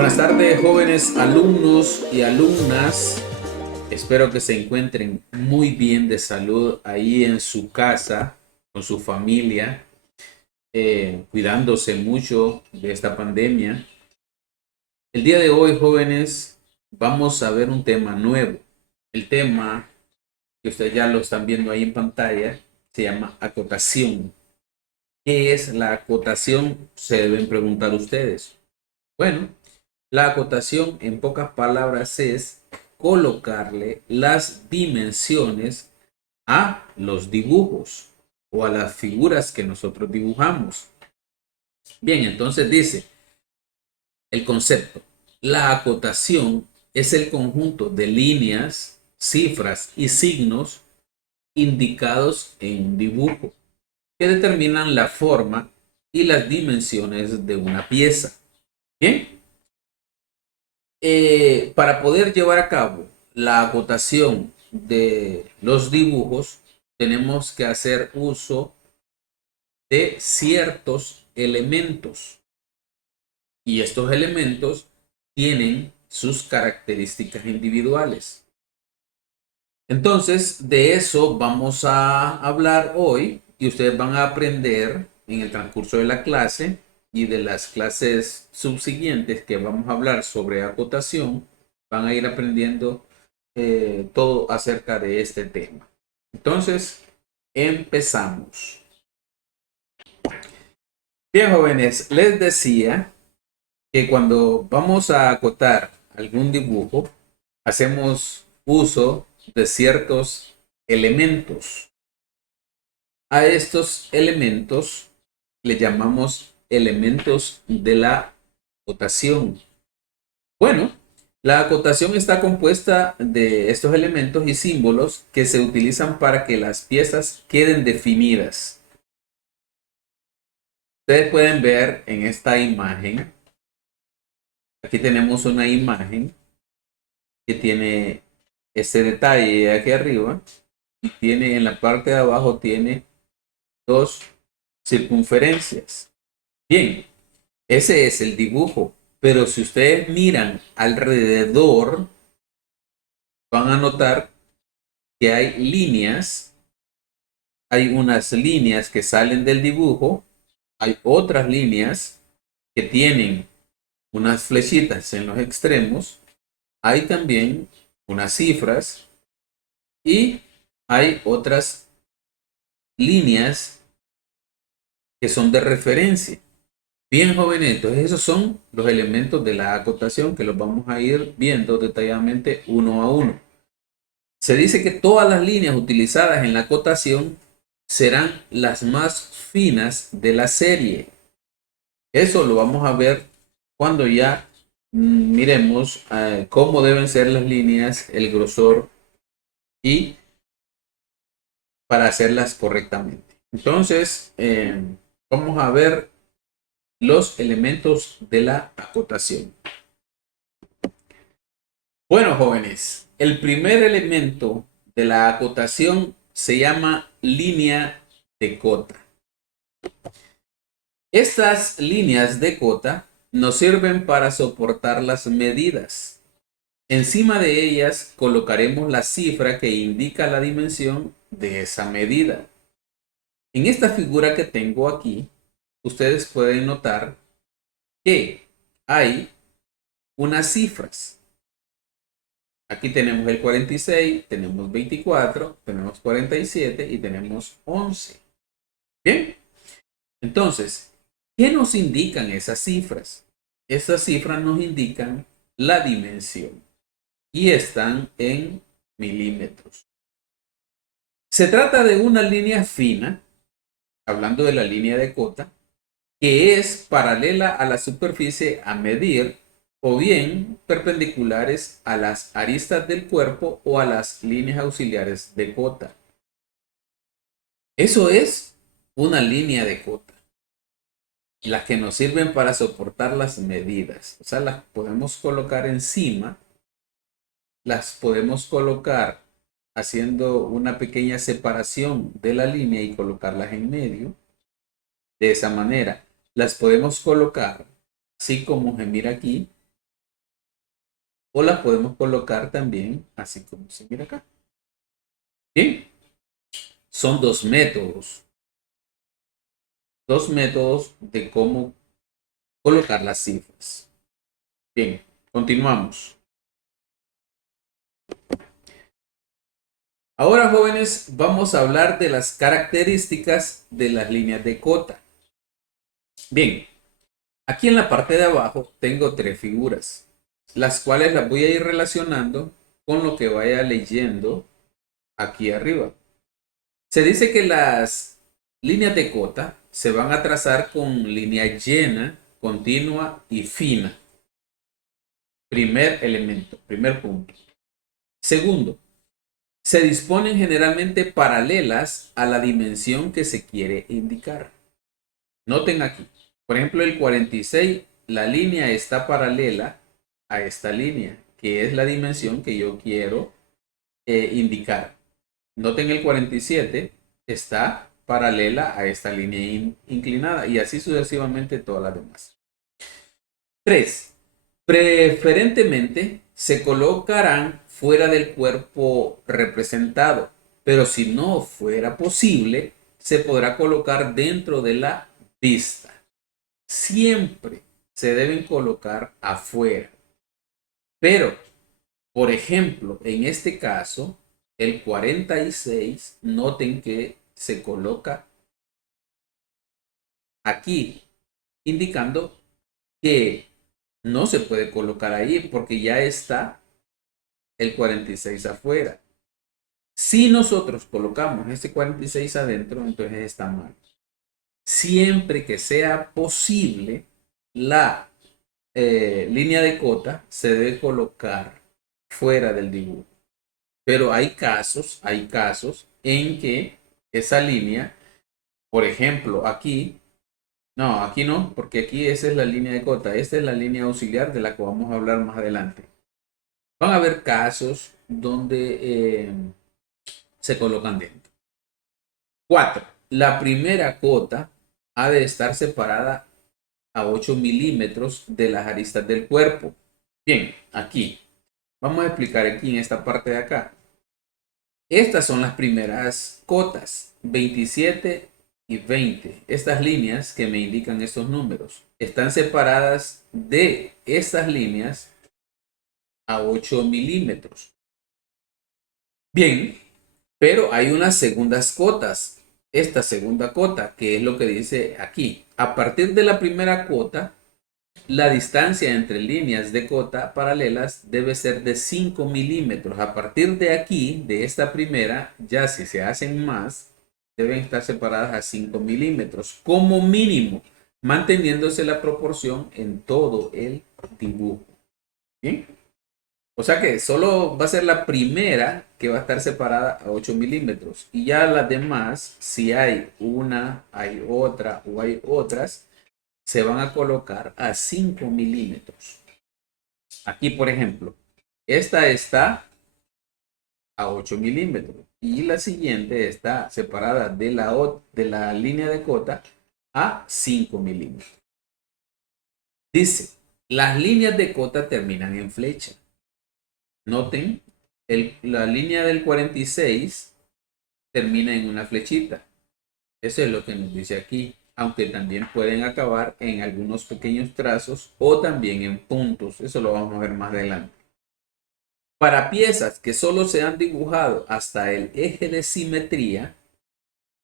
Buenas tardes, jóvenes alumnos y alumnas. Espero que se encuentren muy bien de salud ahí en su casa, con su familia, cuidándose mucho de esta pandemia. El día de hoy, jóvenes, vamos a ver un tema nuevo. El tema que ustedes ya lo están viendo ahí en pantalla se llama acotación. ¿Qué es la acotación? Se deben preguntar ustedes. Bueno, la acotación, en pocas palabras, es colocarle las dimensiones a los dibujos o a las figuras que nosotros dibujamos. Bien, entonces dice el concepto. La acotación es el conjunto de líneas, cifras y signos indicados en un dibujo que determinan la forma y las dimensiones de una pieza. Bien, para poder llevar a cabo la acotación de los dibujos, tenemos que hacer uso de ciertos elementos y estos elementos tienen sus características individuales. Entonces, de eso vamos a hablar hoy y ustedes van a aprender en el transcurso de la clase y de las clases subsiguientes que vamos a hablar sobre acotación, van a ir aprendiendo todo acerca de este tema. Entonces, empezamos. Bien, jóvenes, les decía que cuando vamos a acotar algún dibujo, hacemos uso de ciertos elementos. A estos elementos le llamamos elementos de la acotación. Bueno, la acotación está compuesta de estos elementos y símbolos que se utilizan para que las piezas queden definidas. Ustedes pueden ver en esta imagen, aquí tenemos una imagen que tiene este detalle aquí arriba y tiene en la parte de abajo tiene dos circunferencias. Bien, ese es el dibujo, pero si ustedes miran alrededor, van a notar que hay líneas, hay unas líneas que salen del dibujo, hay otras líneas que tienen unas flechitas en los extremos, hay también unas cifras y hay otras líneas que son de referencia. Bien, jóvenes, entonces esos son los elementos de la acotación que los vamos a ir viendo detalladamente uno a uno. Se dice que todas las líneas utilizadas en la acotación serán las más finas de la serie. Eso lo vamos a ver cuando ya miremos cómo deben ser las líneas, el grosor y para hacerlas correctamente. Entonces, vamos a ver los elementos de la acotación. Bueno, jóvenes, el primer elemento de la acotación se llama línea de cota. Estas líneas de cota nos sirven para soportar las medidas. Encima de ellas colocaremos la cifra que indica la dimensión de esa medida. En esta figura que tengo aquí, ustedes pueden notar que hay unas cifras. Aquí tenemos el 46, tenemos 24, tenemos 47 y tenemos 11. Bien, entonces, ¿qué nos indican esas cifras? Esas cifras nos indican la dimensión y están en milímetros. Se trata de una línea fina, hablando de la línea de cota, que es paralela a la superficie a medir o bien perpendiculares a las aristas del cuerpo o a las líneas auxiliares de cota. Eso es una línea de cota, las que nos sirven para soportar las medidas. O sea, las podemos colocar encima, las podemos colocar haciendo una pequeña separación de la línea y colocarlas en medio. De esa manera, las podemos colocar, así como se mira aquí, o las podemos colocar también así como se mira acá. Bien, son dos métodos de cómo colocar las cifras. Bien, continuamos. Ahora, jóvenes, vamos a hablar de las características de las líneas de cota. Bien, aquí en la parte de abajo tengo tres figuras, las cuales las voy a ir relacionando con lo que vaya leyendo aquí arriba. Se dice que las líneas de cota se van a trazar con línea llena, continua y fina. Primer elemento, primer punto. Segundo, se disponen generalmente paralelas a la dimensión que se quiere indicar. Noten aquí, por ejemplo, el 46, la línea está paralela a esta línea, que es la dimensión que yo quiero indicar. Noten el 47, está paralela a esta línea inclinada y así sucesivamente todas las demás. 3. Preferentemente se colocarán fuera del cuerpo representado, pero si no fuera posible, se podrá colocar dentro de la vista. Siempre se deben colocar afuera. Pero, por ejemplo, en este caso, el 46, noten que se coloca aquí, indicando que no se puede colocar ahí porque ya está el 46 afuera. Si nosotros colocamos este 46 adentro, entonces está mal. Siempre que sea posible, la línea de cota se debe colocar fuera del dibujo. Pero hay casos en que esa línea, por ejemplo, aquí no, porque aquí esa es la línea de cota, esta es la línea auxiliar de la que vamos a hablar más adelante. Van a haber casos donde se colocan dentro. 4. La primera cota ha de estar separada a 8 milímetros de las aristas del cuerpo. Bien, aquí. Vamos a explicar aquí en esta parte de acá. Estas son las primeras cotas, 27 y 20. Estas líneas que me indican estos números están separadas de estas líneas a 8 milímetros. Bien, pero hay unas segundas cotas. Esta segunda cota, que es lo que dice aquí. A partir de la primera cota, la distancia entre líneas de cota paralelas debe ser de 5 milímetros. A partir de aquí, de esta primera, ya si se hacen más, deben estar separadas a 5 milímetros como mínimo, manteniéndose la proporción en todo el dibujo. ¿Bien? O sea que solo va a ser la primera que va a estar separada a 8 milímetros. Y ya las demás, si hay una, hay otra o hay otras, se van a colocar a 5 milímetros. Aquí, por ejemplo, esta está a 8 milímetros y la siguiente está separada de la línea de cota a 5 milímetros. Dice, las líneas de cota terminan en flecha. Noten, la línea del 46 termina en una flechita. Eso es lo que nos dice aquí, aunque también pueden acabar en algunos pequeños trazos o también en puntos. Eso lo vamos a ver más adelante. Para piezas que solo se han dibujado hasta el eje de simetría,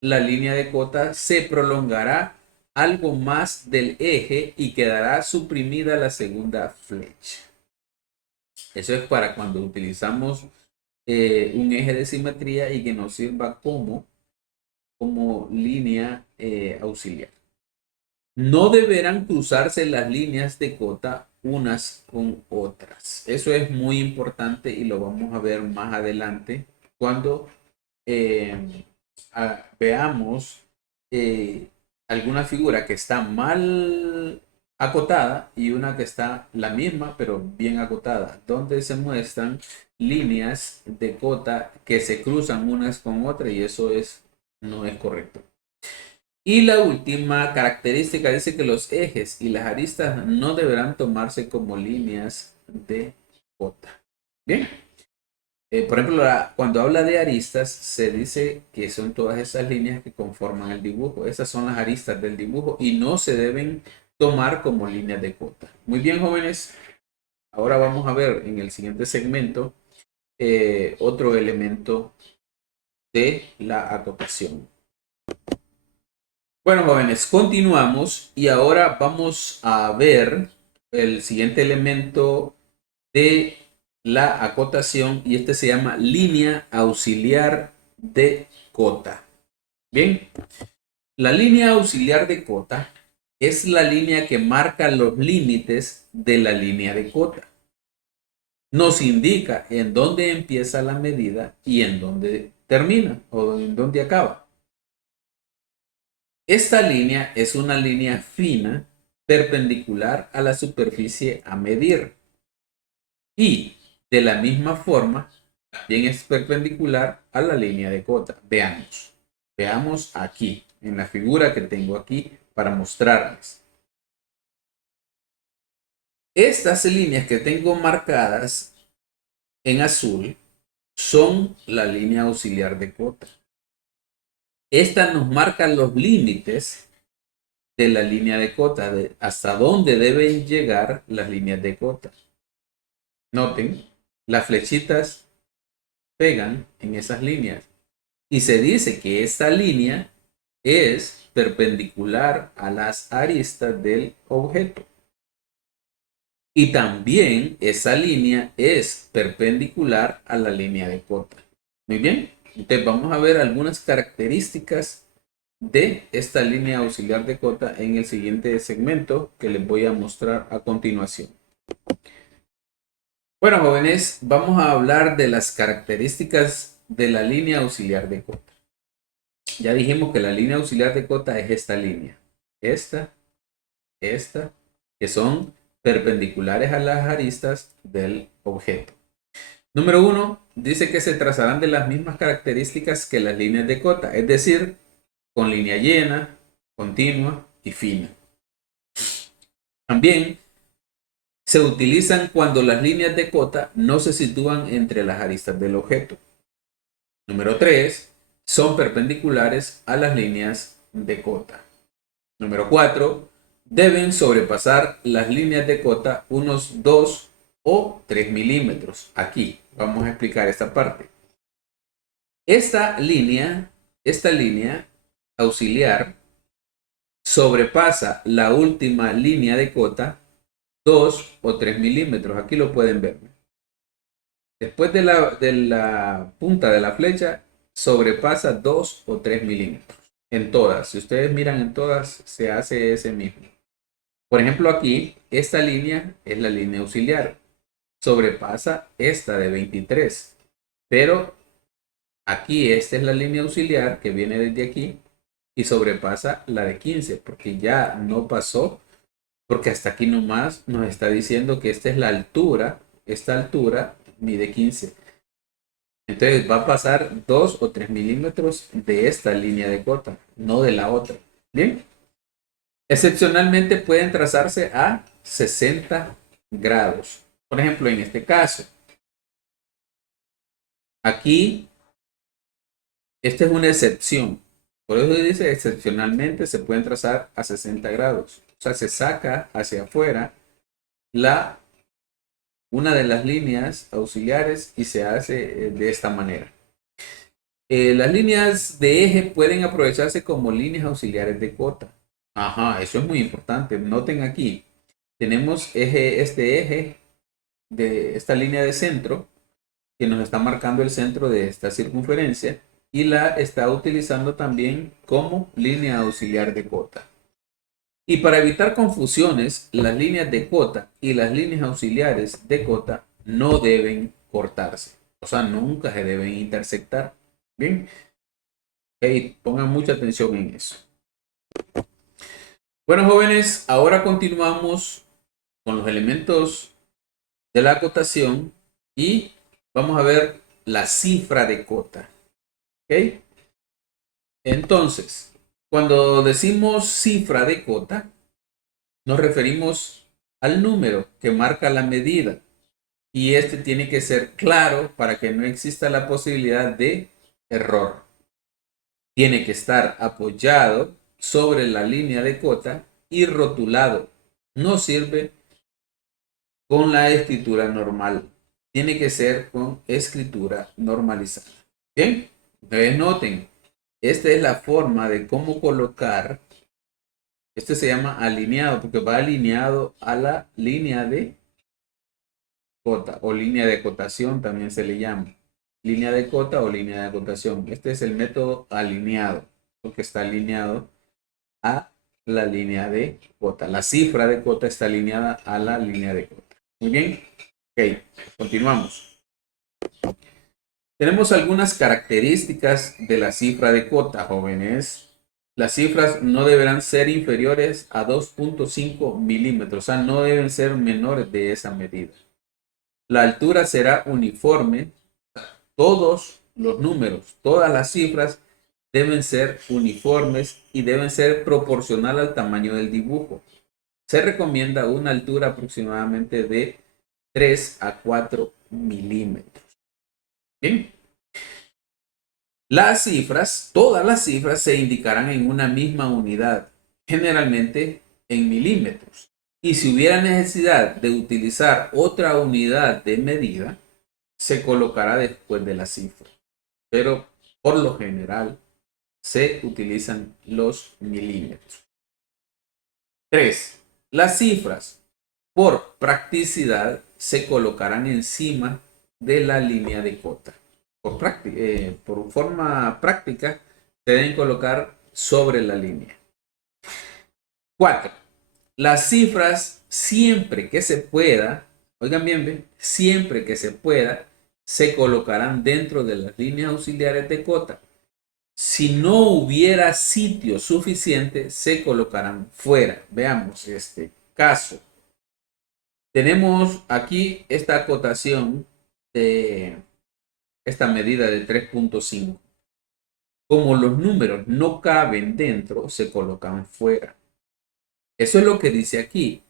la línea de cota se prolongará algo más del eje y quedará suprimida la segunda flecha. Eso es para cuando utilizamos un eje de simetría y que nos sirva como línea auxiliar. No deberán cruzarse las líneas de cota unas con otras. Eso es muy importante y lo vamos a ver más adelante cuando veamos alguna figura que está mal acotada y una que está la misma pero bien acotada, donde se muestran líneas de cota que se cruzan unas con otras y eso no es correcto. Y la última característica dice que los ejes y las aristas no deberán tomarse como líneas de cota. Bien. Por ejemplo, cuando habla de aristas, se dice que son todas esas líneas que conforman el dibujo. Esas son las aristas del dibujo y no se deben tomar como líneas de cota. Muy bien, jóvenes. Ahora vamos a ver en el siguiente segmento otro elemento de la acotación. Bueno, jóvenes, continuamos y ahora vamos a ver el siguiente elemento de la acotación y este se llama línea auxiliar de cota. Bien, la línea auxiliar de cota es la línea que marca los límites de la línea de cota. Nos indica en dónde empieza la medida y en dónde termina o en dónde acaba. Esta línea es una línea fina perpendicular a la superficie a medir y de la misma forma también es perpendicular a la línea de cota. Veamos aquí en la figura que tengo aquí para mostrarles. Estas líneas que tengo marcadas en azul son la línea auxiliar de cota. Esta nos marca los límites de la línea de cota, de hasta dónde deben llegar las líneas de cota. Noten, las flechitas pegan en esas líneas y se dice que esta línea es perpendicular a las aristas del objeto. Y también esa línea es perpendicular a la línea de cota. Muy bien, entonces vamos a ver algunas características de esta línea auxiliar de cota en el siguiente segmento que les voy a mostrar a continuación. Bueno, jóvenes, vamos a hablar de las características de la línea auxiliar de cota. Ya dijimos que la línea auxiliar de cota es esta línea, esta, que son perpendiculares a las aristas del objeto. Número 1, dice que se trazarán de las mismas características que las líneas de cota, es decir, con línea llena, continua y fina. También se utilizan cuando las líneas de cota no se sitúan entre las aristas del objeto. Número 3, son perpendiculares a las líneas de cota. Número 4, deben sobrepasar las líneas de cota unos 2 o 3 milímetros. Aquí vamos a explicar esta parte. Esta línea auxiliar sobrepasa la última línea de cota 2 o 3 milímetros. Aquí lo pueden ver. Después de la punta de la flecha, sobrepasa 2 o 3 milímetros. En todas, si ustedes miran en todas, se hace ese mismo. Por ejemplo, aquí, esta línea es la línea auxiliar. Sobrepasa esta de 23. Pero aquí, esta es la línea auxiliar que viene desde aquí y sobrepasa la de 15, porque ya no pasó, porque hasta aquí nomás nos está diciendo que esta es la altura, esta altura mide 15. Entonces va a pasar 2 o 3 milímetros de esta línea de cota, no de la otra. Bien. Excepcionalmente pueden trazarse a 60 grados. Por ejemplo, en este caso, aquí, esta es una excepción. Por eso dice excepcionalmente se pueden trazar a 60 grados. O sea, se saca hacia afuera una de las líneas auxiliares y se hace de esta manera. Las líneas de eje pueden aprovecharse como líneas auxiliares de cota. Ajá, eso es muy importante. Noten aquí, tenemos este eje de esta línea de centro que nos está marcando el centro de esta circunferencia y la está utilizando también como línea auxiliar de cota. Y para evitar confusiones, las líneas de cota y las líneas auxiliares de cota no deben cortarse. O sea, nunca se deben intersectar. Bien, pongan mucha atención en eso. Bueno, jóvenes, ahora continuamos con los elementos de la acotación y vamos a ver la cifra de cota. ¿Ok? Entonces, cuando decimos cifra de cota, nos referimos al número que marca la medida y este tiene que ser claro para que no exista la posibilidad de error. Tiene que estar apoyado sobre la línea de cota y rotulado. No sirve con la escritura normal. Tiene que ser con escritura normalizada. Bien, ustedes noten, esta es la forma de cómo colocar. Este se llama alineado porque va alineado a la línea de cota o línea de cotación también se le llama. Línea de cota o línea de acotación. Este es el método alineado porque está alineado a la línea de cota. La cifra de cota está alineada a la línea de cota. Muy bien. Ok, continuamos. Tenemos algunas características de la cifra de cota, jóvenes. Las cifras no deberán ser inferiores a 2.5 milímetros, o sea, no deben ser menores de esa medida. La altura será uniforme. Todos los números, todas las cifras deben ser uniformes y deben ser proporcional al tamaño del dibujo. Se recomienda una altura aproximadamente de 3 a 4 milímetros. Bien. Las cifras, todas las cifras se indicarán en una misma unidad, generalmente en milímetros. Y si hubiera necesidad de utilizar otra unidad de medida, se colocará después de la cifra. Pero por lo general se utilizan los milímetros. 3. Las cifras por practicidad se colocarán encima de la línea de cota. Por forma práctica, se deben colocar sobre la línea. 4. Las cifras siempre que se pueda, oigan bien, siempre que se pueda, se colocarán dentro de las líneas auxiliares de cota. Si no hubiera sitio suficiente, se colocarán fuera. Veamos este caso. Tenemos aquí esta acotación de esta medida de 3.5. Como los números no caben dentro, se colocan fuera. Eso es lo que dice aquí.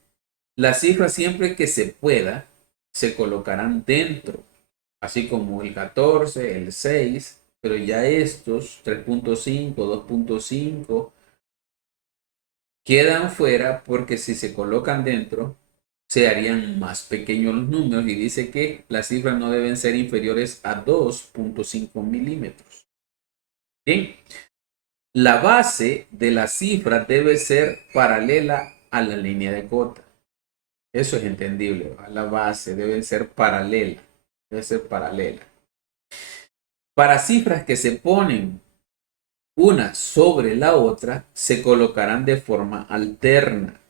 Las cifras siempre que se pueda, se colocarán dentro. Así como el 14, el 6, pero ya estos 3.5, 2.5 quedan fuera porque si se colocan dentro, se harían más pequeños los números y dice que las cifras no deben ser inferiores a 2.5 milímetros. Bien, la base de la cifra debe ser paralela a la línea de cota. Eso es entendible, ¿va? La base debe ser paralela. Debe ser paralela. Para cifras que se ponen una sobre la otra, se colocarán de forma alterna.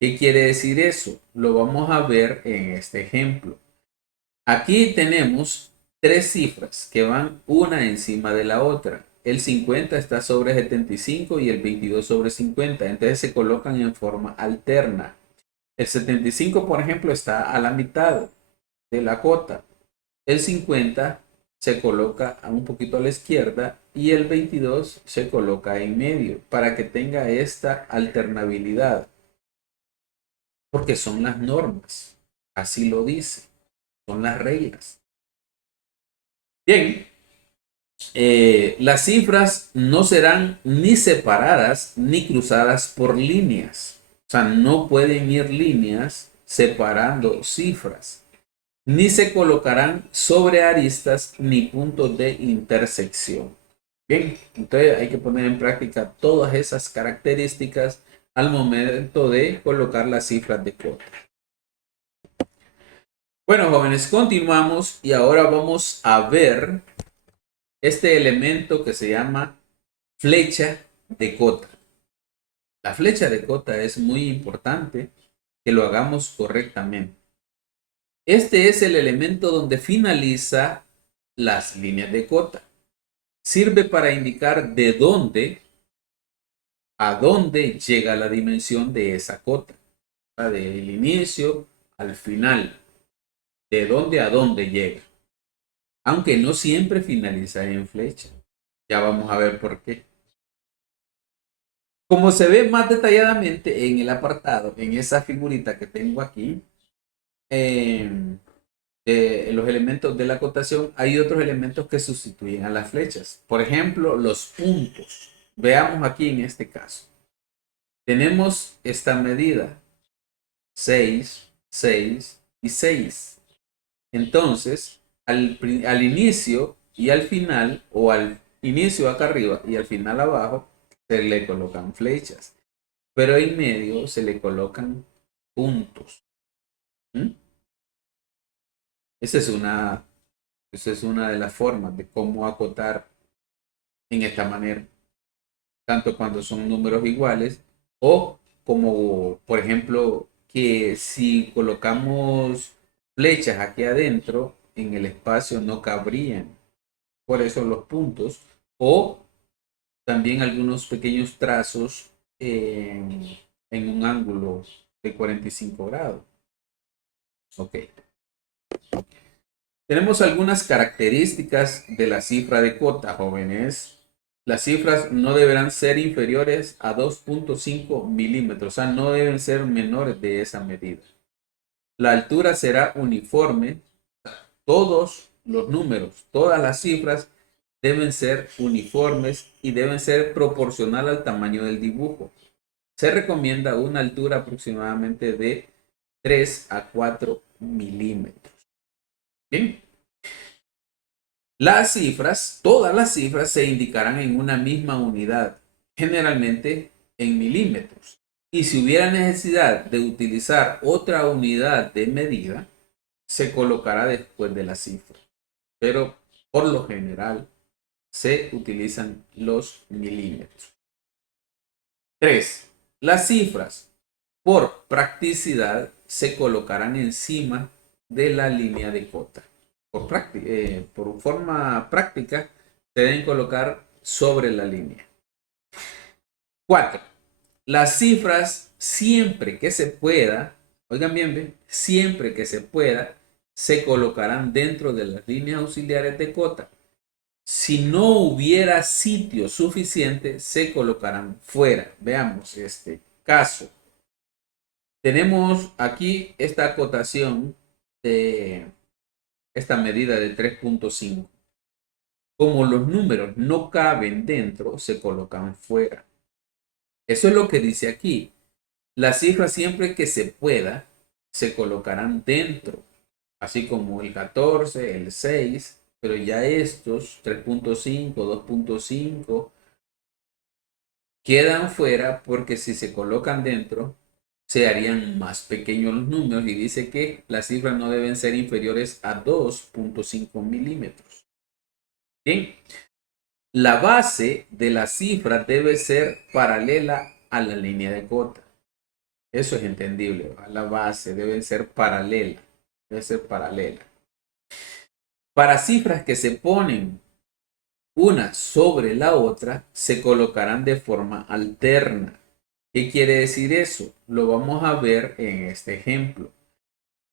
¿Qué quiere decir eso? Lo vamos a ver en este ejemplo. Aquí tenemos tres cifras que van una encima de la otra. El 50 está sobre 75 y el 22 sobre 50. Entonces se colocan en forma alterna. El 75, por ejemplo, está a la mitad de la cota. El 50 se coloca un poquito a la izquierda y el 22 se coloca en medio para que tenga esta alternabilidad. Porque son las normas. Así lo dice. Son las reglas. Bien. Las cifras no serán ni separadas ni cruzadas por líneas. O sea, no pueden ir líneas separando cifras. Ni se colocarán sobre aristas ni puntos de intersección. Bien, entonces hay que poner en práctica todas esas características al momento de colocar las cifras de cota. Bueno, jóvenes, continuamos y ahora vamos a ver este elemento que se llama flecha de cota. La flecha de cota es muy importante que lo hagamos correctamente. Este es el elemento donde finaliza las líneas de cota. Sirve para indicar de dónde a dónde llega la dimensión de esa cota. Del inicio al final. De dónde a dónde llega. Aunque no siempre finaliza en flecha. Ya vamos a ver por qué. Como se ve más detalladamente en el apartado, en esa figurita que tengo aquí, en los elementos de la acotación, hay otros elementos que sustituyen a las flechas. Por ejemplo, los puntos. Veamos aquí en este caso. Tenemos esta medida, 6, 6 y 6. Entonces, al inicio y al final, o al inicio acá arriba y al final abajo, se le colocan flechas. Pero en medio se le colocan puntos. ¿Mm? Esa es una, esa es una de las formas de cómo acotar en esta manera, tanto cuando son números iguales o como, por ejemplo, que si colocamos flechas aquí adentro, en el espacio no cabrían. Por eso los puntos o también algunos pequeños trazos en un ángulo de 45 grados. Ok. Tenemos algunas características de la cifra de cota, jóvenes. Las cifras no deberán ser inferiores a 2.5 milímetros, o sea, no deben ser menores de esa medida. La altura será uniforme. Todos los números, todas las cifras deben ser uniformes y deben ser proporcional al tamaño del dibujo. Se recomienda una altura aproximadamente de 3 a 4 milímetros. Bien. Las cifras, todas las cifras se indicarán en una misma unidad, generalmente en milímetros. Y si hubiera necesidad de utilizar otra unidad de medida, se colocará después de la cifra. Pero por lo general se utilizan los milímetros. 3. Las cifras, por practicidad, se colocarán encima de la línea de cota. Por forma práctica, se deben colocar sobre la línea. 4. Las cifras, siempre que se pueda, oigan bien, siempre que se pueda, se colocarán dentro de las líneas auxiliares de cota. Si no hubiera sitio suficiente, se colocarán fuera. Veamos este caso. Tenemos aquí esta acotación de esta medida de 3.5. Como los números no caben dentro, se colocan fuera. Eso es lo que dice aquí. Las cifras siempre que se pueda, se colocarán dentro. Así como el 14, el 6, pero ya estos 3.5, 2.5 quedan fuera porque si se colocan dentro, se harían más pequeños los números y dice que las cifras no deben ser inferiores a 2.5 milímetros. Bien, la base de la cifra debe ser paralela a la línea de cota. Eso es entendible, ¿va? La base debe ser paralela. Debe ser paralela. Para cifras que se ponen una sobre la otra, se colocarán de forma alterna. ¿Qué quiere decir eso? Lo vamos a ver en este ejemplo.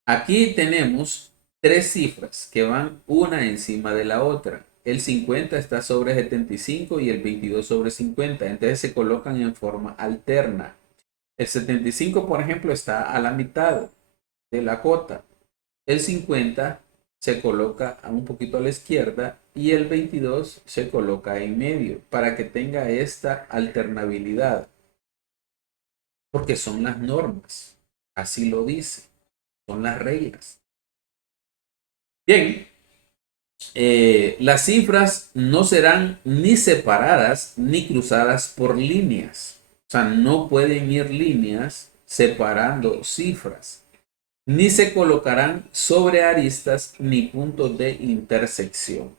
Aquí tenemos tres cifras que van una encima de la otra. El 50 está sobre 75 y el 22 sobre 50. Entonces se colocan en forma alterna. El 75, por ejemplo, está a la mitad de la cota. El 50 se coloca un poquito a la izquierda y el 22 se coloca en medio para que tenga esta alternabilidad. Porque son las normas. Así lo dice. Son las reglas. Bien, las cifras no serán ni separadas ni cruzadas por líneas. O sea, no pueden ir líneas separando cifras. Ni se colocarán sobre aristas ni puntos de intersección.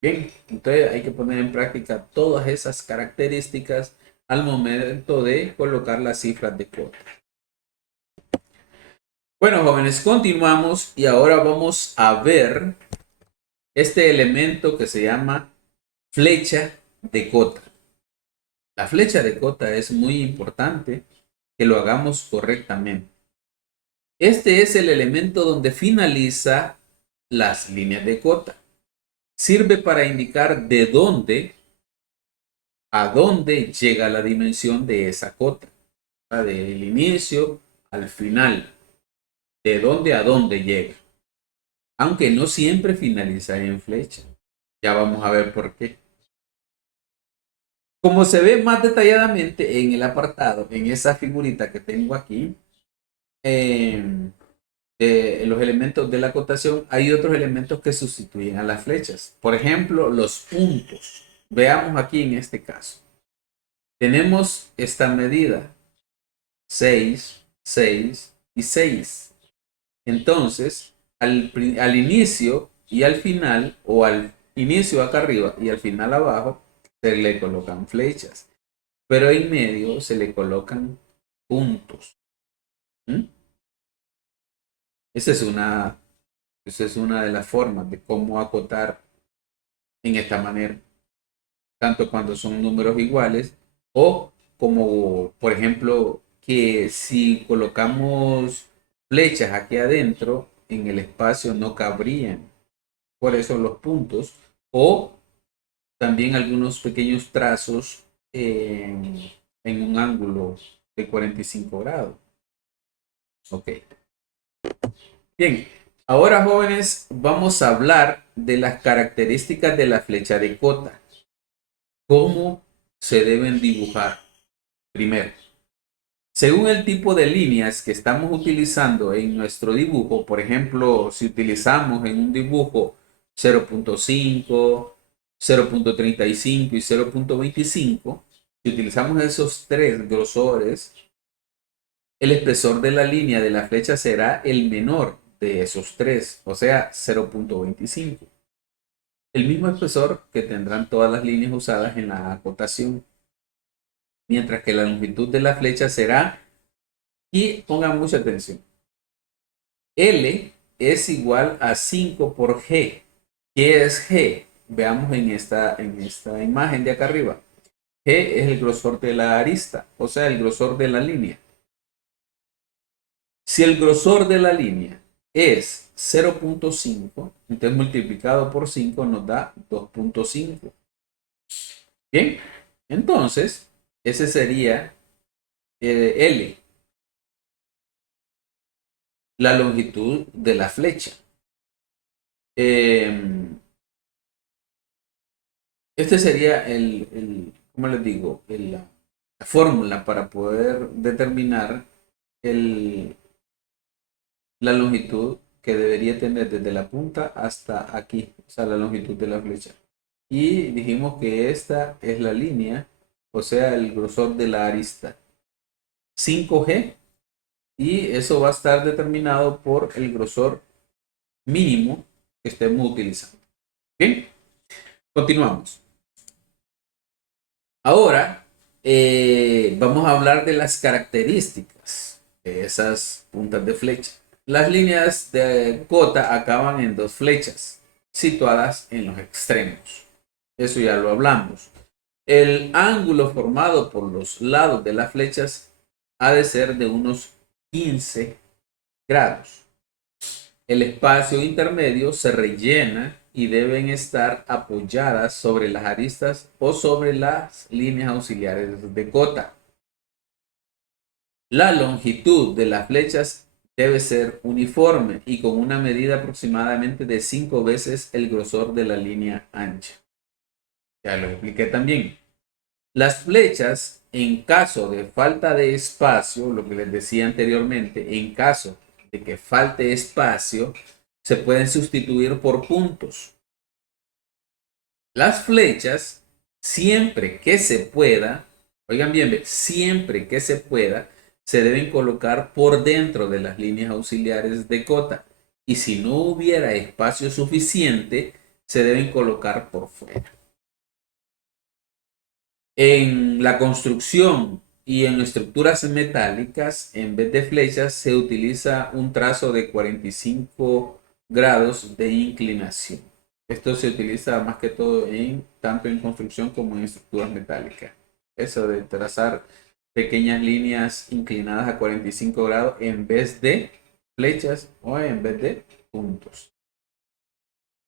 Bien, entonces hay que poner en práctica todas esas características al momento de colocar las cifras de cota. Bueno, jóvenes, continuamos y ahora vamos a ver este elemento que se llama flecha de cota. La flecha de cota es muy importante que lo hagamos correctamente. Este es el elemento donde finaliza las líneas de cota. Sirve para indicar de dónde a dónde llega la dimensión de esa cota. O sea, del inicio al final. De dónde a dónde llega. aunque no siempre finaliza en flecha. Ya vamos a ver por qué. Como se ve más detalladamente en el apartado, en esa figurita que tengo aquí, de los elementos de la acotación, hay otros elementos que sustituyen a las flechas. Por ejemplo, los puntos. Veamos aquí en este caso. Tenemos esta medida 6, 6 y 6. Entonces, al inicio y al final, o al inicio acá arriba y al final abajo, se le colocan flechas. Pero en medio se le colocan puntos. ¿Mm? Esa es una, esa es una de las formas de cómo acotar en esta manera, tanto cuando son números iguales o como, por ejemplo, que si colocamos flechas aquí adentro, en el espacio no cabrían. Por eso los puntos o también algunos pequeños trazos en un ángulo de 45 grados. Ok. Bien, ahora jóvenes vamos a hablar de las características de la flecha de cota. ¿Cómo se deben dibujar? Primero, según el tipo de líneas que estamos utilizando en nuestro dibujo, por ejemplo, si utilizamos en un dibujo 0.5, 0.35 y 0.25, si utilizamos esos tres grosores, el espesor de la línea de la flecha será el menor de esos tres, o sea, 0.25. El mismo espesor que tendrán todas las líneas usadas en la acotación, mientras que la longitud de la flecha será, y pongan mucha atención, L es igual a 5 por G. ¿Qué es G? Veamos en esta imagen de acá arriba. G es el grosor de la arista, o sea, el grosor de la línea. Si el grosor de la línea es 0.5, entonces multiplicado por 5 nos da 2.5. Bien, entonces ese sería L, la longitud de la flecha. Este sería ¿cómo les digo? La fórmula para poder determinar el, la longitud que debería tener desde la punta hasta aquí, o sea, la longitud de la flecha. Y dijimos que esta es la línea, o sea, el grosor de la arista 5G, y eso va a estar determinado por el grosor mínimo que estemos utilizando. Bien, continuamos. Ahora vamos a hablar de las características de esas puntas de flecha. Las líneas de cota acaban en dos flechas situadas en los extremos. Eso ya lo hablamos. El ángulo formado por los lados de las flechas ha de ser de unos 15 grados. El espacio intermedio se rellena y deben estar apoyadas sobre las aristas o sobre las líneas auxiliares de cota. La longitud de las flechas debe ser uniforme y con una medida aproximadamente de 5 veces el grosor de la línea ancha. Ya lo expliqué también. Las flechas, en caso de falta de espacio, lo que les decía anteriormente, en caso de que falte espacio, se pueden sustituir por puntos. Las flechas, siempre que se pueda, oigan bien, siempre que se pueda, se deben colocar por dentro de las líneas auxiliares de cota. Y si no hubiera espacio suficiente, se deben colocar por fuera. En la construcción y en estructuras metálicas, en vez de flechas, se utiliza un trazo de 45 grados de inclinación. Esto se utiliza más que todo tanto en construcción como en estructuras metálicas. Eso de trazar pequeñas líneas inclinadas a 45 grados en vez de flechas o en vez de puntos.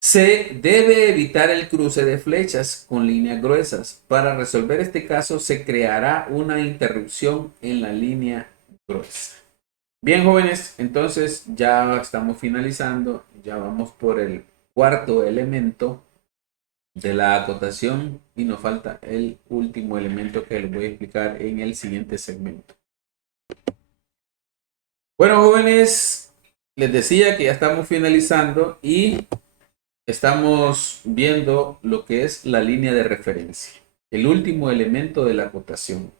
Se debe evitar el cruce de flechas con líneas gruesas. Para resolver este caso se creará una interrupción en la línea gruesa. Bien, jóvenes, entonces ya estamos finalizando, ya vamos por el cuarto elemento de la acotación y nos falta el último elemento que les voy a explicar en el siguiente segmento. Bueno, jóvenes, les decía que ya estamos finalizando y estamos viendo lo que es la línea de referencia, el último elemento de la acotación.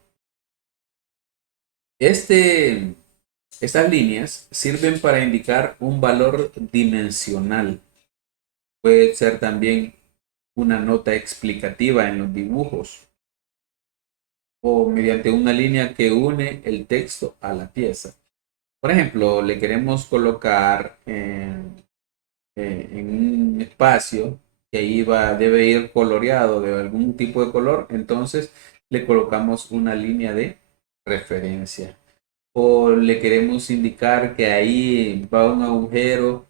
Estas líneas sirven para indicar un valor dimensional. Puede ser también una nota explicativa en los dibujos o mediante una línea que une el texto a la pieza. Por ejemplo, le queremos colocar en un espacio que ahí debe ir coloreado de algún tipo de color, entonces le colocamos una línea de referencia. O le queremos indicar que ahí va un agujero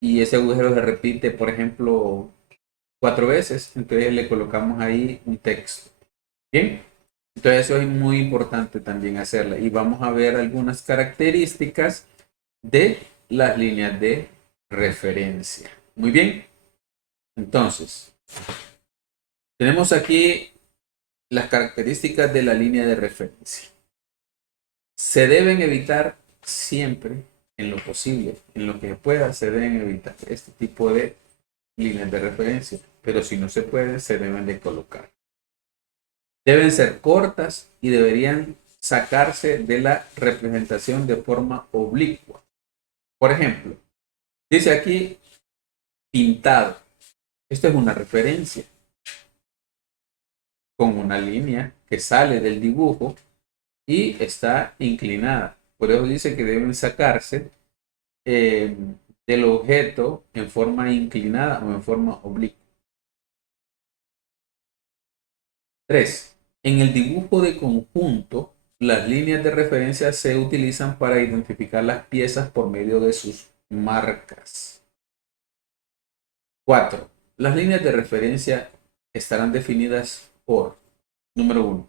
y ese agujero se repite, por ejemplo, 4 veces, entonces le colocamos ahí un texto. Bien, entonces eso es muy importante también hacerla y vamos a ver algunas características de las líneas de referencia. Muy bien, entonces tenemos aquí las características de la línea de referencia. Se deben evitar siempre, en lo posible, en lo que pueda, se deben evitar este tipo de líneas de referencia, pero si no se puede, se deben de colocar. Deben ser cortas y deberían sacarse de la representación de forma oblicua. Por ejemplo, dice aquí pintado. Esto es una referencia con una línea que sale del dibujo y está inclinada. Por eso dice que deben sacarse del objeto en forma inclinada o en forma oblicua. 3. En el dibujo de conjunto, las líneas de referencia se utilizan para identificar las piezas por medio de sus marcas. 4. Las líneas de referencia estarán definidas por, número 1,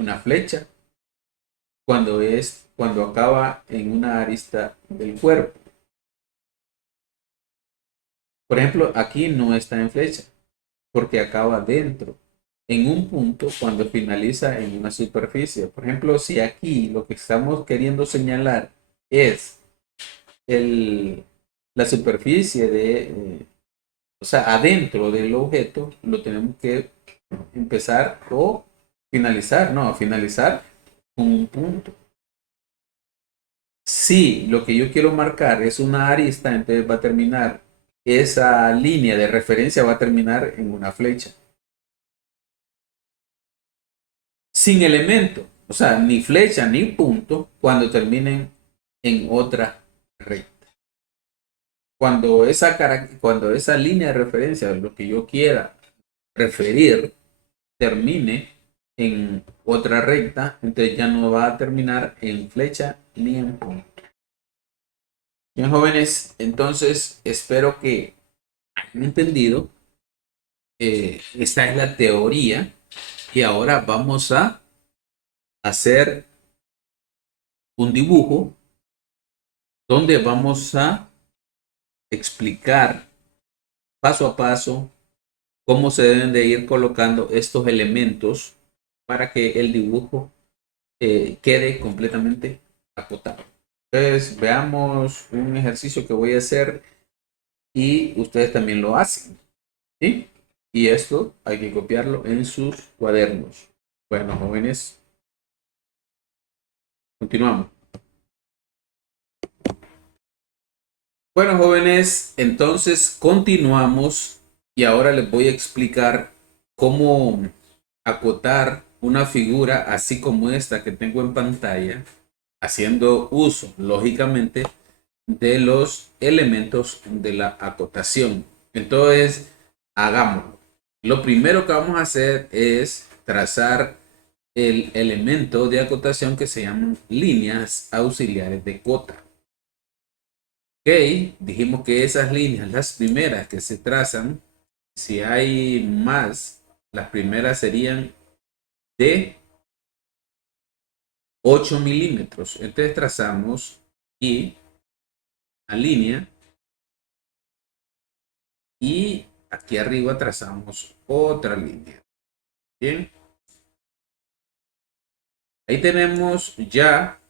una flecha cuando acaba en una arista del cuerpo. Por ejemplo, aquí no está en flecha porque acaba dentro, en un punto cuando finaliza en una superficie. Por ejemplo, si aquí lo que estamos queriendo señalar es el, la superficie o sea, adentro del objeto, lo tenemos que empezar o finalizar, no, finalizar con un punto. Si lo que yo quiero marcar es una arista, entonces va a terminar, esa línea de referencia va a terminar en una flecha. Sin elemento, o sea, ni flecha ni punto cuando terminen en otra recta. Cuando esa línea de referencia, lo que yo quiera referir, termine en otra recta, entonces ya no va a terminar en flecha ni en punto. Bien, jóvenes, entonces espero que hayan entendido. Esta es la teoría y ahora vamos a hacer un dibujo donde vamos a explicar paso a paso cómo se deben de ir colocando estos elementos para que el dibujo quede completamente acotado. Entonces veamos un ejercicio que voy a hacer y ustedes también lo hacen, ¿sí? Y esto hay que copiarlo en sus cuadernos. Bueno, jóvenes, continuamos. Bueno, jóvenes, entonces continuamos y ahora les voy a explicar cómo acotar una figura así como esta que tengo en pantalla, haciendo uso, lógicamente, de los elementos de la acotación. Entonces, hagámoslo. Lo primero que vamos a hacer es trazar el elemento de acotación que se llaman líneas auxiliares de cota. Ok, dijimos que esas líneas, las primeras que se trazan, si hay más, las primeras serían de 8 milímetros. Entonces trazamos y alinea. Y aquí arriba trazamos otra línea. Bien. Ahí tenemos ya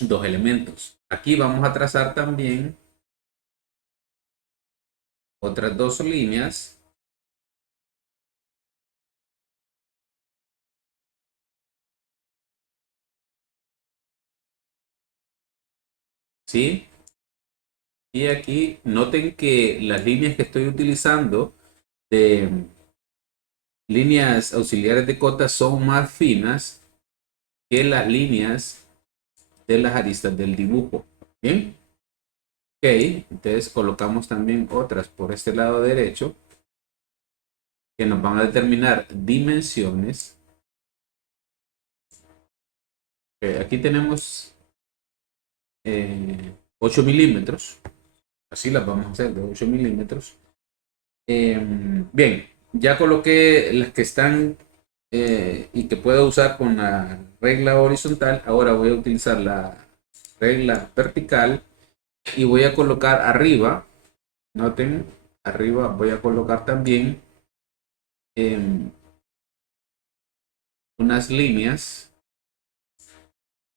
dos elementos. Aquí vamos a trazar también otras dos líneas. ¿Sí? Y aquí noten que las líneas que estoy utilizando de líneas auxiliares de cota son más finas que las líneas de las aristas del dibujo. Bien. Ok, entonces colocamos también otras por este lado derecho que nos van a determinar dimensiones. Aquí tenemos 8 milímetros. Así las vamos a hacer de 8 milímetros. Bien, ya coloqué las que están y que puedo usar con la regla horizontal. Ahora voy a utilizar la regla vertical y voy a colocar arriba. Noten, arriba voy a colocar también unas líneas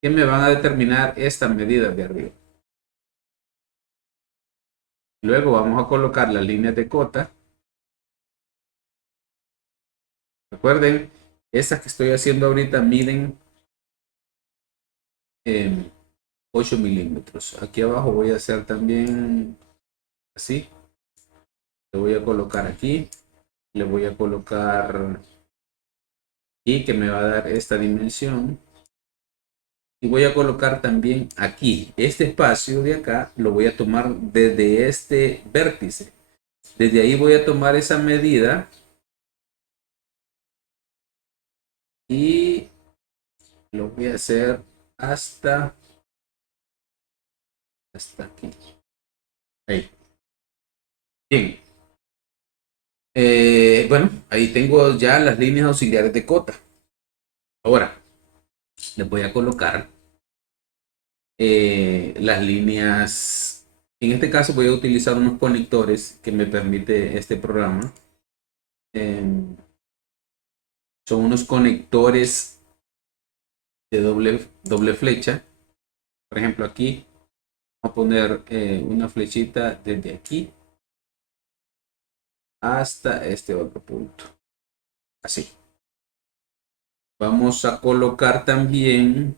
que me van a determinar esta medida de arriba. Luego vamos a colocar las líneas de cota. Recuerden, esas que estoy haciendo ahorita miden 8 milímetros. Aquí abajo voy a hacer también así. Le voy a colocar aquí. Le voy a colocar aquí que me va a dar esta dimensión. Y voy a colocar también aquí. Este espacio de acá lo voy a tomar desde este vértice. Desde ahí voy a tomar esa medida. Y lo voy a hacer hasta aquí. Ahí. Bien. Bueno, ahí tengo ya las líneas auxiliares de cota. Ahora, les voy a colocar las líneas. En este caso voy a utilizar unos conectores que me permite este programa. Son unos conectores de doble flecha. Por ejemplo, aquí vamos a poner una flechita desde aquí hasta este otro punto. Así. Vamos a colocar también,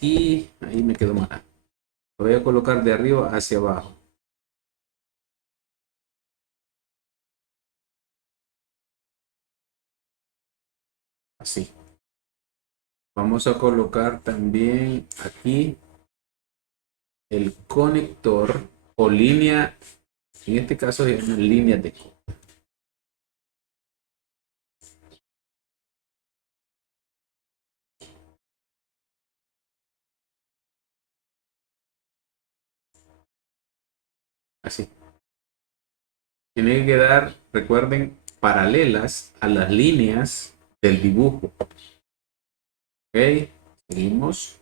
y ahí me quedó mal. Lo voy a colocar de arriba hacia abajo. Así. Vamos a colocar también aquí el conector o línea. En este caso es una línea de cota. Así. Tiene que quedar, recuerden, paralelas a las líneas del dibujo. Ok, seguimos.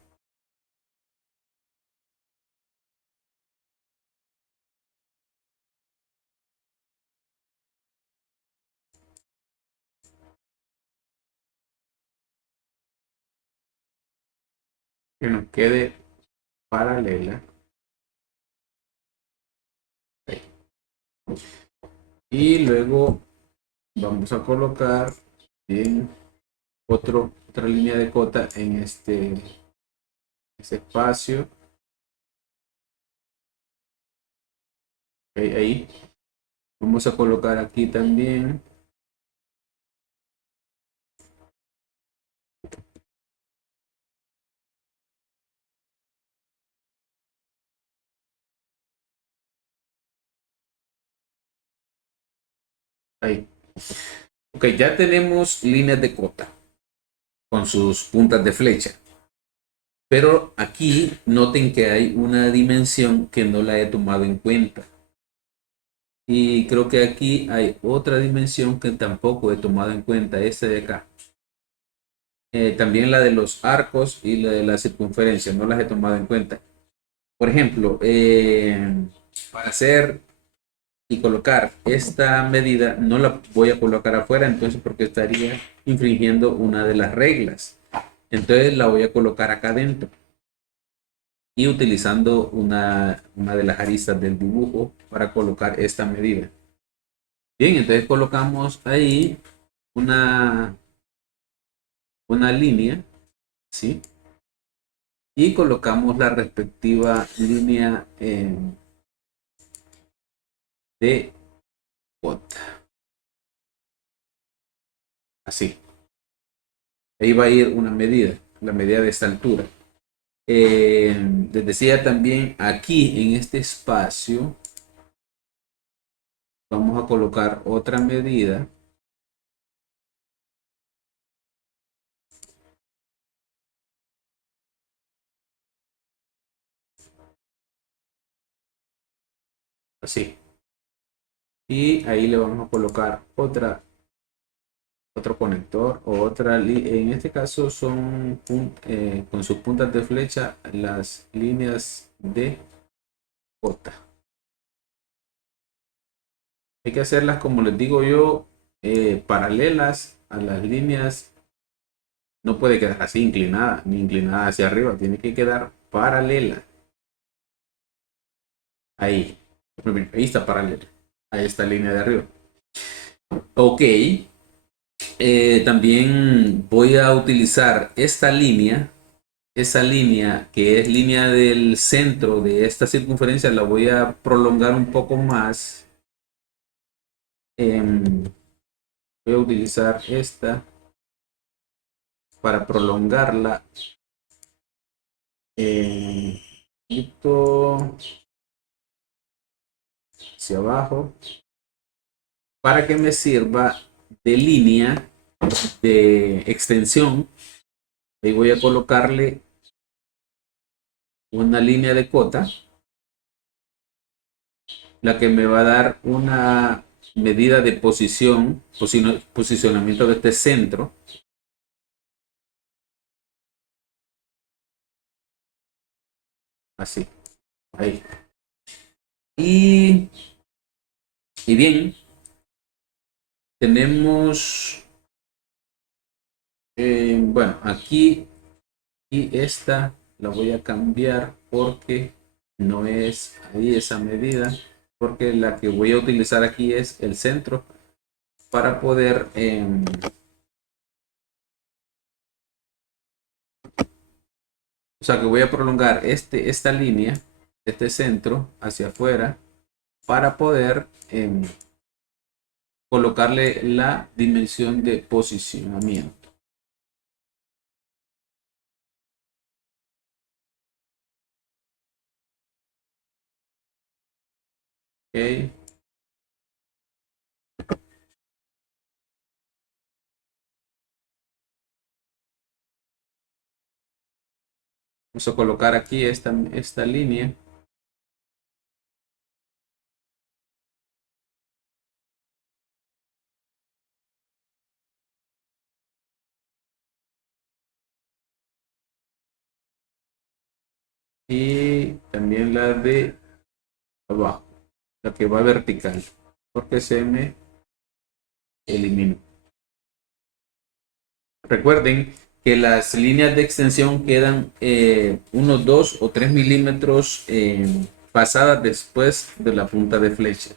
Que nos quede paralela. Ok. Y luego vamos a colocar en otra línea de cota en este espacio. Okay, ahí. Vamos a colocar aquí también. Ahí. Ok, ya tenemos líneas de cota con sus puntas de flecha. Pero aquí noten que hay una dimensión que no la he tomado en cuenta. Y creo que aquí hay otra dimensión que tampoco he tomado en cuenta, esta de acá. también la de los arcos y la de la circunferencia, no las he tomado en cuenta. Por ejemplo, para hacer y colocar esta medida, no la voy a colocar afuera, entonces porque estaría infringiendo una de las reglas. Entonces la voy a colocar acá adentro y utilizando una de las aristas del dibujo para colocar esta medida. Bien, entonces colocamos ahí una, una línea, ¿sí? Y colocamos la respectiva línea de cota. Así. Ahí va a ir una medida, la medida de esta altura. Les decía también aquí en este espacio vamos a colocar otra medida. Así. Y ahí le vamos a colocar otro conector o otra. En este caso son con sus puntas de flecha las líneas de cota. Hay que hacerlas, como les digo yo, paralelas a las líneas. No puede quedar así inclinada, ni inclinada hacia arriba. Tiene que quedar paralela. Ahí. Ahí está paralela. A esta línea de arriba. Ok. También voy a utilizar esta línea. Esa línea que es línea del centro de esta circunferencia. La voy a prolongar un poco más. Voy a utilizar esta para prolongarla. Poquito hacia abajo para que me sirva de línea de extensión. Ahí voy a colocarle una línea de cota, la que me va a dar una medida de posicionamiento de este centro. Así, ahí. Y, y bien, tenemos, bueno, aquí y esta la voy a cambiar porque no es ahí esa medida, porque la que voy a utilizar aquí es el centro para poder o sea que voy a prolongar esta línea, este centro hacia afuera para poder colocarle la dimensión de posicionamiento. ¿Ok? Vamos a colocar aquí esta línea. Y también la de abajo, la que va vertical, porque se me eliminó. Recuerden que las líneas de extensión quedan unos 2 o 3 milímetros pasadas después de la punta de flecha.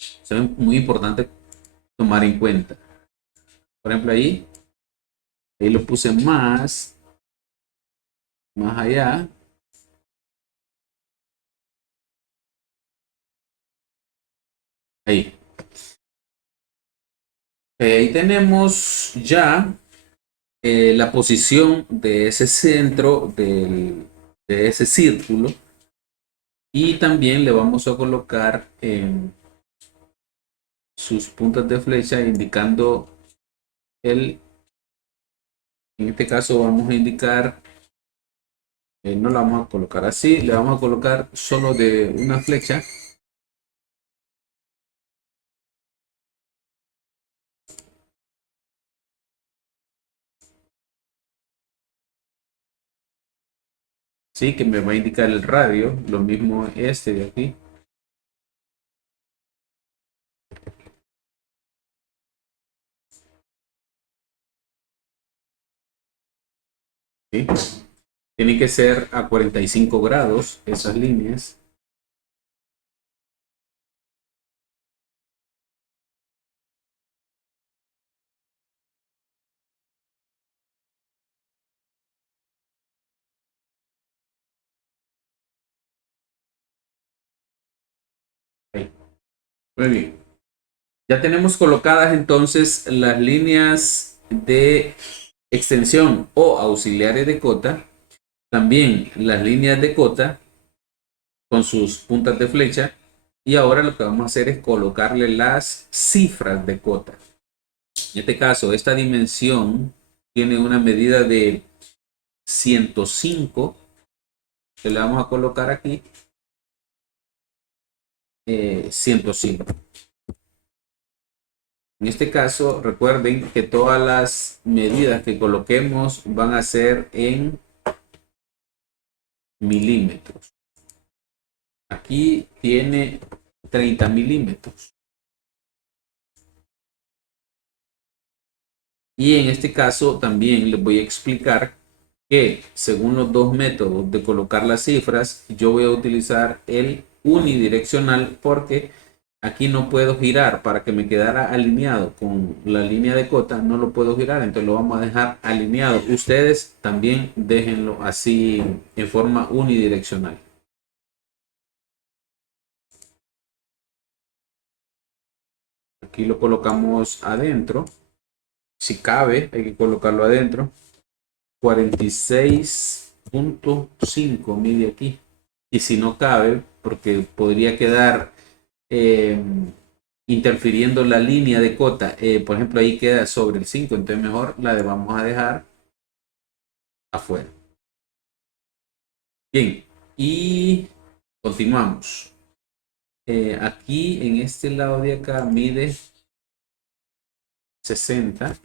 Eso es muy importante tomar en cuenta. Por ejemplo, ahí lo puse más allá. Ahí. Ahí tenemos ya la posición de ese centro de ese círculo. Y también le vamos a colocar sus puntas de flecha indicando en este caso vamos a indicar, no la vamos a colocar así, le vamos a colocar solo de una flecha. ¿sí? Que me va a indicar el radio, lo mismo este de aquí. ¿Sí? Tiene que ser a 45 grados esas líneas. Ahí. Muy bien. Ya tenemos colocadas entonces las líneas de extensión o auxiliares de cota. También las líneas de cota con sus puntas de flecha. Y ahora lo que vamos a hacer es colocarle las cifras de cota. En este caso, esta dimensión tiene una medida de 105. Que le vamos a colocar aquí 105. En este caso, recuerden que todas las medidas que coloquemos van a ser en milímetros. Aquí tiene 30 milímetros. Y en este caso también les voy a explicar que según los dos métodos de colocar las cifras, yo voy a utilizar el unidireccional porque aquí no puedo girar para que me quedara alineado con la línea de cota, no lo puedo girar, entonces lo vamos a dejar alineado. Ustedes también déjenlo así en forma unidireccional. Aquí lo colocamos adentro. Si cabe, hay que colocarlo adentro. 46.5 mide aquí. Y si no cabe, porque podría quedar interfiriendo la línea de cota, por ejemplo, ahí queda sobre el 5, entonces mejor la vamos a dejar afuera. Bien, y continuamos. Aquí en este lado de acá mide 60.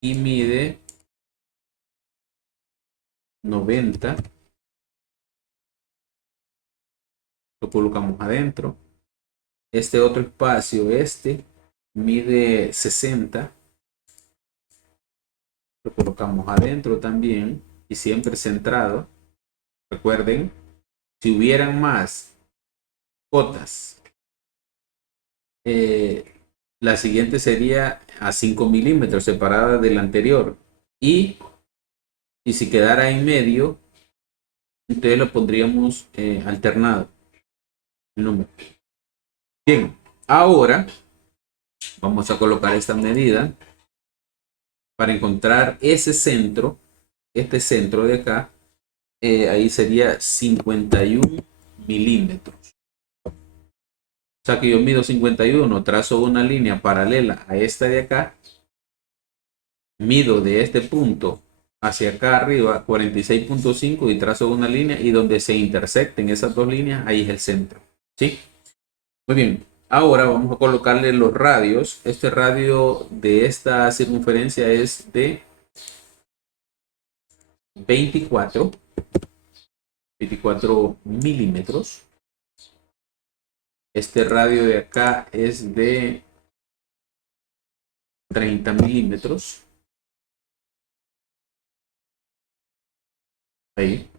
Y mide 90. Lo colocamos adentro. Este otro espacio, mide 60. Lo colocamos adentro también y siempre centrado. Recuerden, si hubieran más cotas, la siguiente sería a 5 milímetros separada de la anterior. Y si quedara en medio, entonces lo pondríamos alternado. El número. Bien, ahora vamos a colocar esta medida para encontrar ese centro, este centro de acá. Ahí sería 51 milímetros. O sea que yo mido 51, trazo una línea paralela a esta de acá, mido de este punto hacia acá arriba 46.5 y trazo una línea y donde se intersecten esas dos líneas, ahí es el centro. ¿Sí? Muy bien. Ahora vamos a colocarle los radios. Este radio de esta circunferencia es de 24 milímetros. Este radio de acá es de 30 milímetros. Ahí.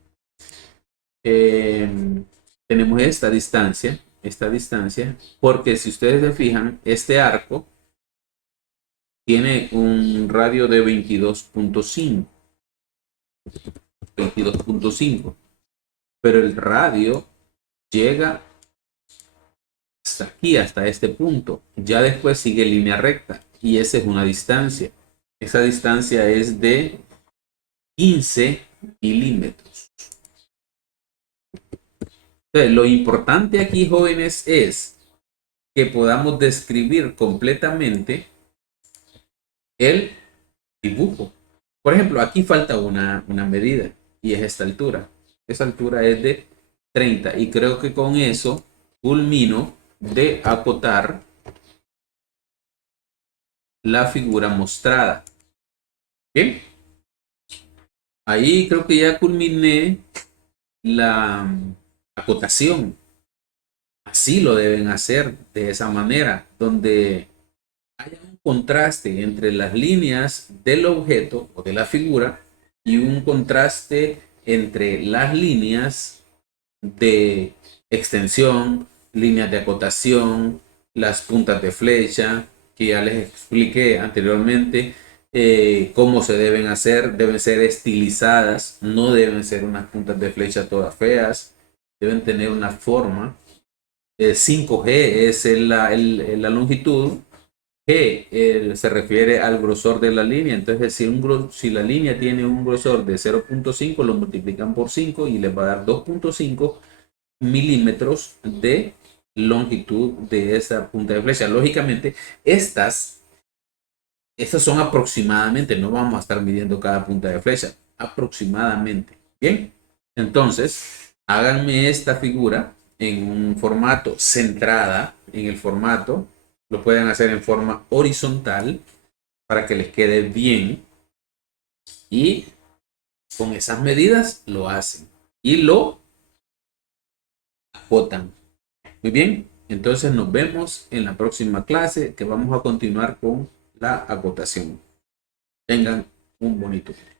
Tenemos esta distancia, porque si ustedes se fijan, este arco tiene un radio de 22.5, pero el radio llega hasta aquí, hasta este punto. Ya después sigue línea recta y esa es una distancia. Esa distancia es de 15 milímetros. Entonces, lo importante aquí, jóvenes, es que podamos describir completamente el dibujo. Por ejemplo, aquí falta una medida y es esta altura. Esa altura es de 30 y creo que con eso culmino de acotar la figura mostrada. Bien, ahí creo que ya culminé la acotación. Así lo deben hacer de esa manera, donde haya un contraste entre las líneas del objeto o de la figura y un contraste entre las líneas de extensión, líneas de acotación, las puntas de flecha, que ya les expliqué anteriormente, cómo se deben hacer. Deben ser estilizadas, no deben ser unas puntas de flecha todas feas, deben tener una forma. 5G es la longitud. G se refiere al grosor de la línea. Entonces, si la línea tiene un grosor de 0.5, lo multiplican por 5 y les va a dar 2.5 milímetros de longitud de esa punta de flecha. Lógicamente, estas son aproximadamente, no vamos a estar midiendo cada punta de flecha, aproximadamente. Bien, entonces, háganme esta figura en un formato centrada, en el formato, lo pueden hacer en forma horizontal para que les quede bien, y con esas medidas lo hacen y lo acotan. Muy bien, entonces nos vemos en la próxima clase, que vamos a continuar con la acotación. Tengan un bonito día.